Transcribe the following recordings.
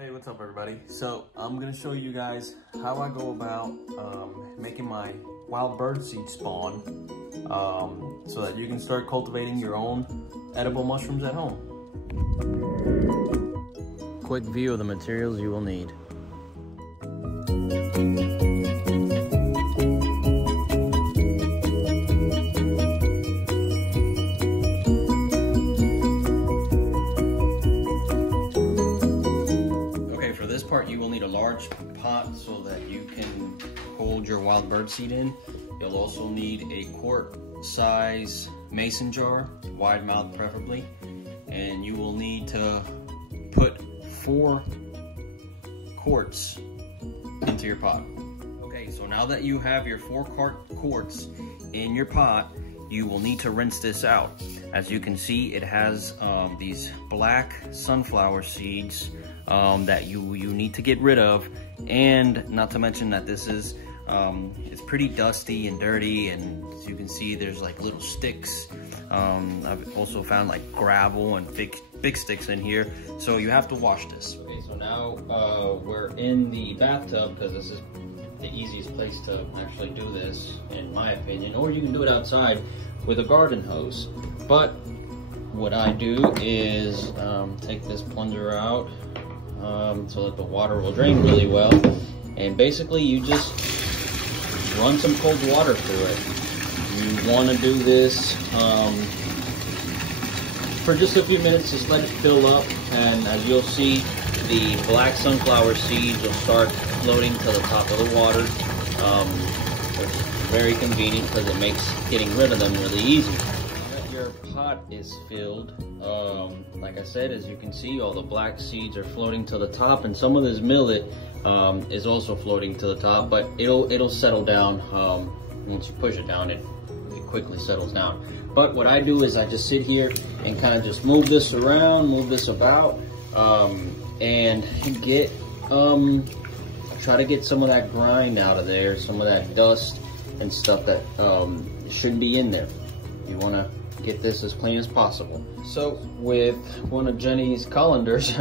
Hey, what's up everybody? So I'm gonna show you guys how I go about making my wild bird seed spawn so that you can start cultivating your own edible mushrooms at home. Quick view of the materials you will need. You will need a large pot so that you can hold your wild bird seed in. You'll also need a quart size mason jar, wide mouth preferably, and you will need to put 4 quarts into your pot. Okay, so now that you have your 4 quarts in your pot, you will need to rinse this out. As you can see, it has these black sunflower seeds that you need to get rid of, and not to mention that this is it's pretty dusty and dirty, and as you can see there's like little sticks. I've also found like gravel and big sticks in here, so you have to wash this. Okay, so now we're in the bathtub because this is the easiest place to actually do this, in my opinion, or you can do it outside with a garden hose. But what I do is take this plunger out so that the water will drain really well, and basically you just run some cold water through it. You want to do this for just a few minutes, just let it fill up, and as you'll see, the black sunflower seeds will start floating to the top of the water, which is very convenient because it makes getting rid of them really easy. Now that your pot is filled, like I said, as you can see, all the black seeds are floating to the top, and some of this millet is also floating to the top, but it'll settle down. Once you push it down, it quickly settles down. But what I do is I just sit here and kind of just move this around, move this about, and get try to get some of that grind out of there, some of that dust and stuff that shouldn't be in there. You want to get this as clean as possible. So with one of Jenny's colanders,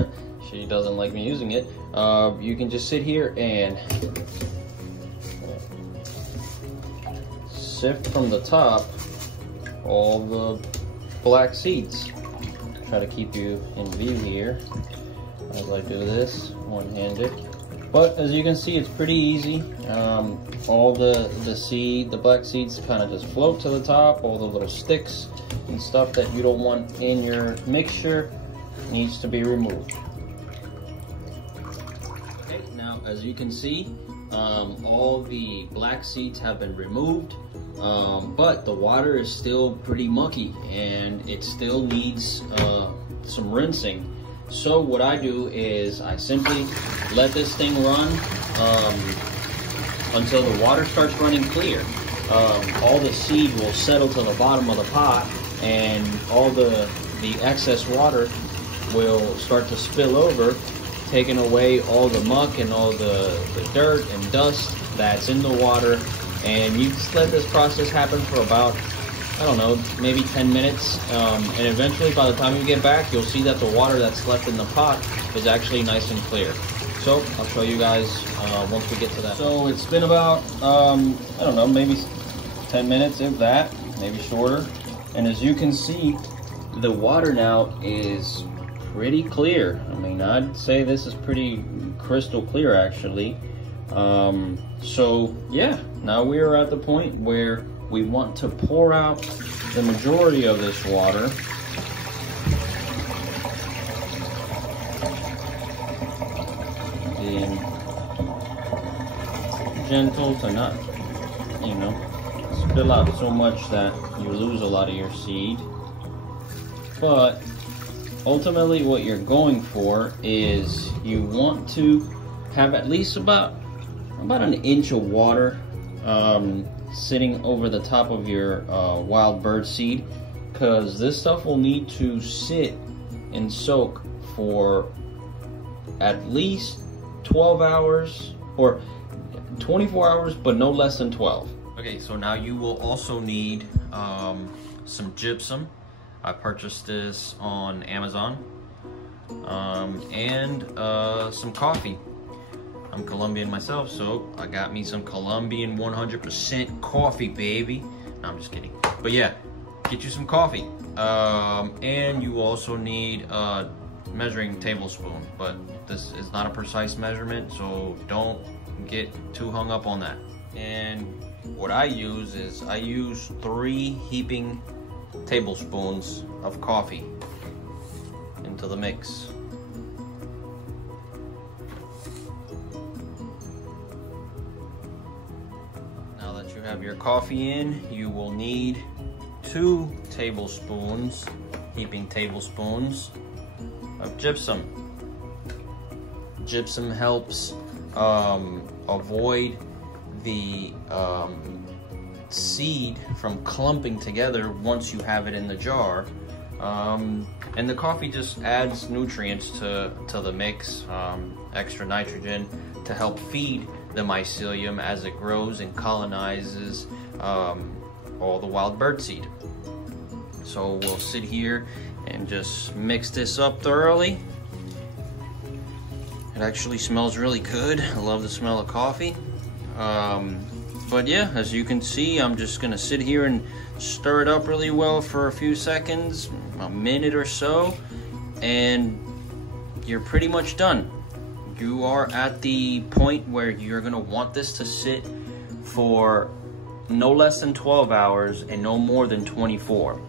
she doesn't like me using it, you can just sit here and sift from the top all the black seeds. Try to keep you in view here as I do this one-handed. But as you can see, it's pretty easy. All the black seeds kind of just float to the top. All the little sticks and stuff that you don't want in your mixture needs to be removed. Okay, now as you can see, all the black seeds have been removed, but the water is still pretty mucky and it still needs some rinsing. So what I do is I simply let this thing run until the water starts running clear. All the seed will settle to the bottom of the pot, and all the excess water will start to spill over, taking away all the muck and all the dirt and dust that's in the water. And you just let this process happen for about, I don't know, maybe 10 minutes, and eventually by the time you get back, you'll see that the water that's left in the pot is actually nice and clear. So I'll show you guys once we get to that. So it's been about, I don't know, maybe 10 minutes, if that, maybe shorter. And as you can see, the water now is pretty clear. I mean, I'd say this is pretty crystal clear actually. So yeah, now we are at the point where we want to pour out the majority of this water. Being gentle to not, you know, spill out so much that you lose a lot of your seed. But ultimately what you're going for is you want to have at least about an inch of water sitting over the top of your wild bird seed, because this stuff will need to sit and soak for at least 12 hours or 24 hours, but no less than 12. Okay, so now you will also need some gypsum. I purchased this on Amazon. and some coffee. I'm Colombian myself, so I got me some Colombian 100% coffee, baby. No, I'm just kidding. But yeah, get you some coffee. And you also need a measuring tablespoon, but this is not a precise measurement, so don't get too hung up on that. And what I use is 3 heaping tablespoons of coffee into the mix. Now that you have your coffee in, you will need 2 tablespoons, heaping tablespoons of gypsum. Gypsum helps avoid the seed from clumping together once you have it in the jar. And the coffee just adds nutrients to the mix, extra nitrogen to help feed the mycelium as it grows and colonizes all the wild bird seed. So we'll sit here and just mix this up thoroughly. It actually smells really good. I love the smell of coffee. But yeah, as you can see, I'm just gonna sit here and stir it up really well for a few seconds, a minute or so, and you're pretty much done. You are at the point where you're gonna want this to sit for no less than 12 hours and no more than 24.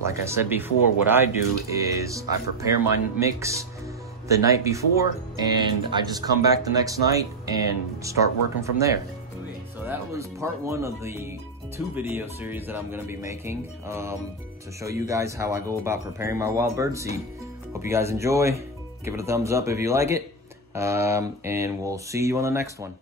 Like I said before, what I do is I prepare my mix the night before and I just come back the next night and start working from there. Okay, so that was part 1 of the 2 video series that I'm going to be making to show you guys how I go about preparing my wild bird seed. Hope you guys enjoy. Give it a thumbs up if you like it, and we'll see you on the next one.